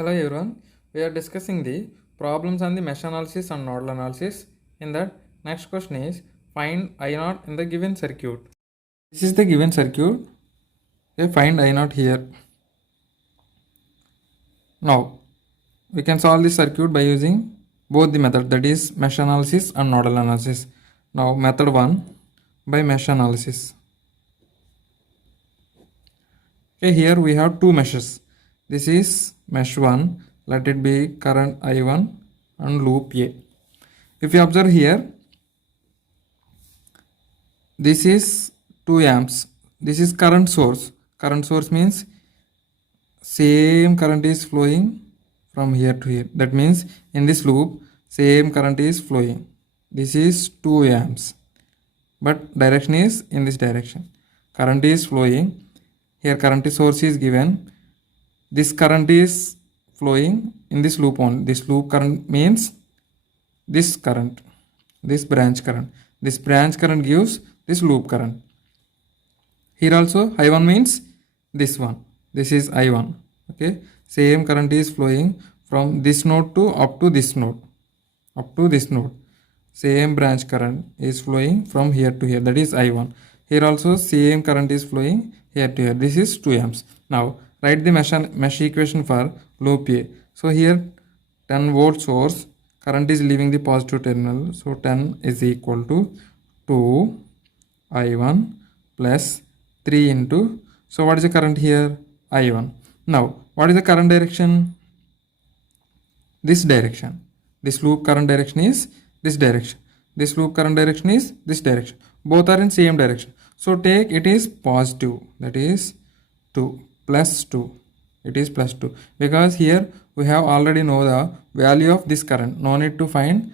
Hello everyone, we are discussing the problems on the mesh analysis and nodal analysis. In that, next question is find I0 in the given circuit. This is the given circuit. Okay, find I0 here. Now, we can solve this circuit by using both the method, that is mesh analysis and nodal analysis. Now, method 1 by mesh analysis. Okay, here we have two meshes. This is mesh 1, let it be current I1 and loop A. If you observe here, this is 2 amps. This is current source. Current source means same current is flowing from here to here. That means in this loop, same current is flowing. This is 2 amps. But direction is in this direction. Current is flowing. Here current source is given. This current is flowing in this loop only. This loop current means this current, this branch current. This branch current gives this loop current. Here also I1 means this one. This is I1. Okay. Same current is flowing from this node to up to this node. Up to this node. Same branch current is flowing from here to here. That is I1. Here also same current is flowing here to here. This is 2 amps. Now write the mesh equation for loop A. So here 10 volt source, current is leaving the positive terminal. So 10 is equal to 2 I1 plus 3 into, so what is the current here? I1. Now what is the current direction? This direction. This loop current direction is this direction. This loop current direction is this direction. Both are in same direction. So take it is positive, that is 2 plus 2. It is plus 2 because here we have already know the value of this current. No need to find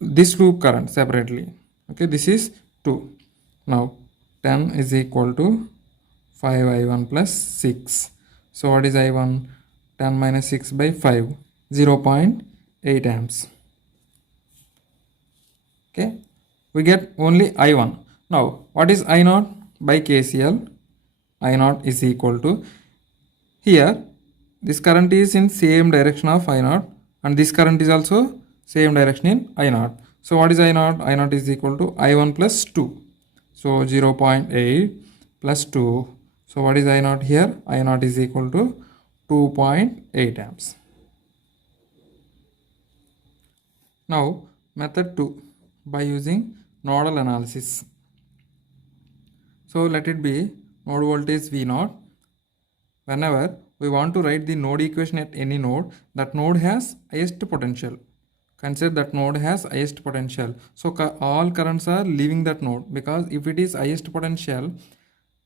this loop current separately. Okay, this is 2. Now 10 is equal to 5I1 plus 6. So what is I1? 10 minus 6 by 5, 0.8 amps. Okay, we get only I1. Now what is I0 by KCL? I0 is equal to, here this current is in same direction of I0 and this current is also same direction in I0. So what is I0? I0 is equal to I1 plus 2. So 0.8 plus 2. So what is I0 here? I0 is equal to 2.8 amps. Now method 2 by using nodal analysis. So let it be node voltage V0. Whenever we want to write the node equation at any node, that node has highest potential. Consider that node has highest potential. So all currents are leaving that node, because if it is highest potential,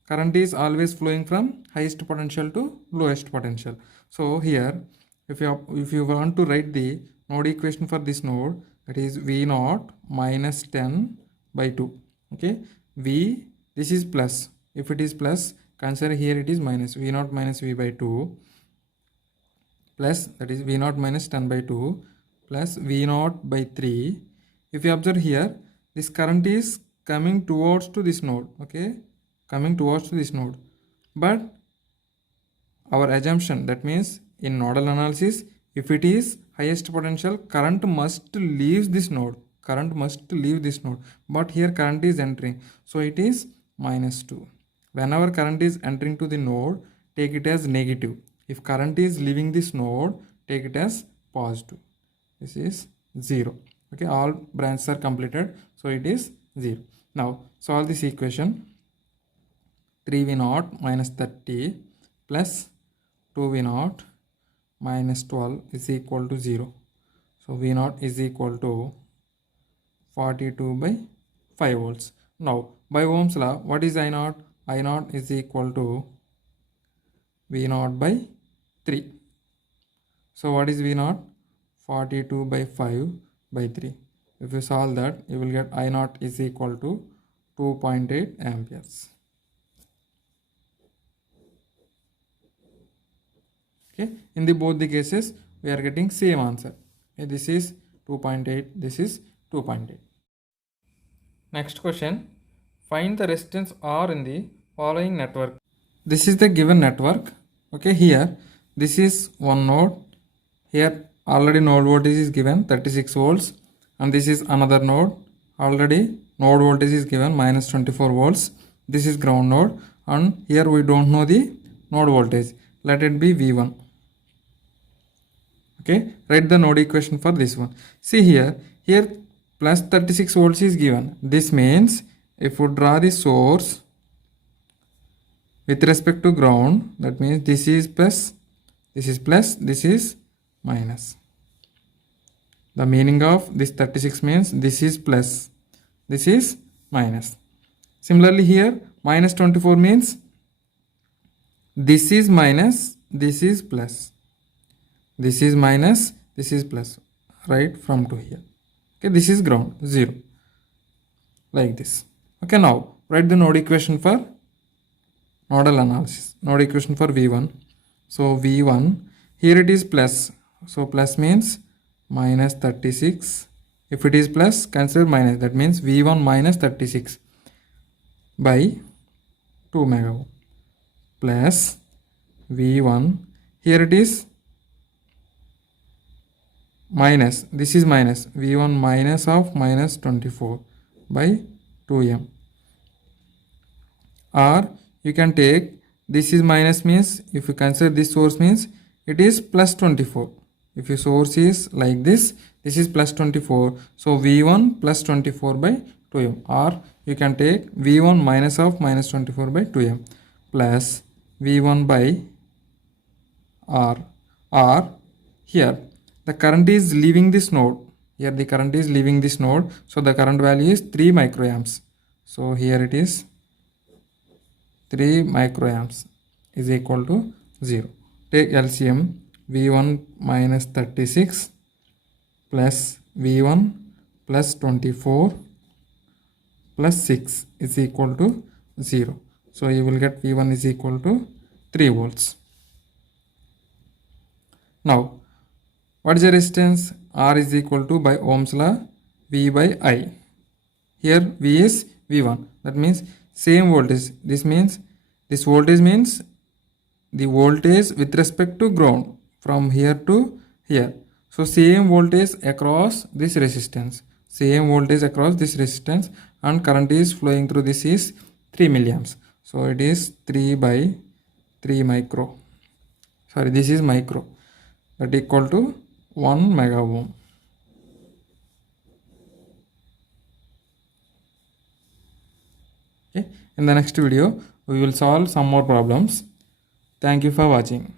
current is always flowing from highest potential to lowest potential. So here, if you want to write the node equation for this node, that is V0 minus 10 by 2. Okay, this is plus. If it is plus, consider here it is minus. V0 minus V by 2 plus, that is V0 minus 10 by 2 plus V0 by 3. If you observe here, this current is coming towards to this node. Okay, coming towards to this node. But our assumption, that means in nodal analysis, if it is highest potential, current must leave this node. Current must leave this node. But here current is entering. So it is minus 2. Whenever current is entering to the node, take it as negative. If current is leaving this node, take it as positive. This is 0. Okay, all branches are completed. So it is 0. Now solve this equation. 3V0 minus 30 plus 2V0 minus 12 is equal to 0. So V0 is equal to 42 by 5 volts. Now by Ohm's law, what is I0? I0 is equal to V0 by 3. So what is V0? 42 by 5 by 3. If you solve that, you will get I0 is equal to 2.8 amperes. Okay, in both the cases we are getting same answer. Okay, this is 2.8, this is 2.8. Next question, find the resistance R in the following network. This is the given network. Okay, here this is one node. Here already node voltage is given 36 volts, and this is another node. Already node voltage is given minus 24 volts. This is ground node, and here we don't know the node voltage. Let it be V1. Okay, write the node equation for this one. See here plus 36 volts is given. This means if we draw the source with respect to ground, that means this is plus, this is plus, this is minus. The meaning of this 36 means this is plus, this is minus. Similarly here minus 24 means this is minus, this is plus, this is minus, this is plus, right from to here. Okay, this is ground, 0, like this. Okay, now write the node equation for nodal analysis. Node equation for V1. So V1, here it is plus, so plus means minus 36. If it is plus, consider minus, that means V1 minus 36 by 2 mega ohm plus V1, here it is minus, this is minus, V1 minus of minus 24 by 2m. Or you can take, this is minus means, if you consider this source means it is plus 24. If your source is like this is plus 24. So V1 plus 24 by 2m. Or you can take V1 minus of minus 24 by 2m plus V1 by R. Or here the current is leaving this node. Here the current is leaving this node. So the current value is 3 microamps. So here it is 3 microamps is equal to 0. Take LCM, V1 minus 36 plus V1 plus 24 plus 6 is equal to 0. So you will get V1 is equal to 3 volts. Now what is the resistance? R is equal to, by Ohm's law, V by I. Here V is V1. That means same voltage. This means this voltage means the voltage with respect to ground from here to here. So same voltage across this resistance. Same voltage across this resistance, and current is flowing through this is 3 milliamps. So it is 3 by 3 micro. Sorry, this is micro. That equal to 1 mega ohm. Okay. In the next video, we will solve some more problems. Thank you for watching.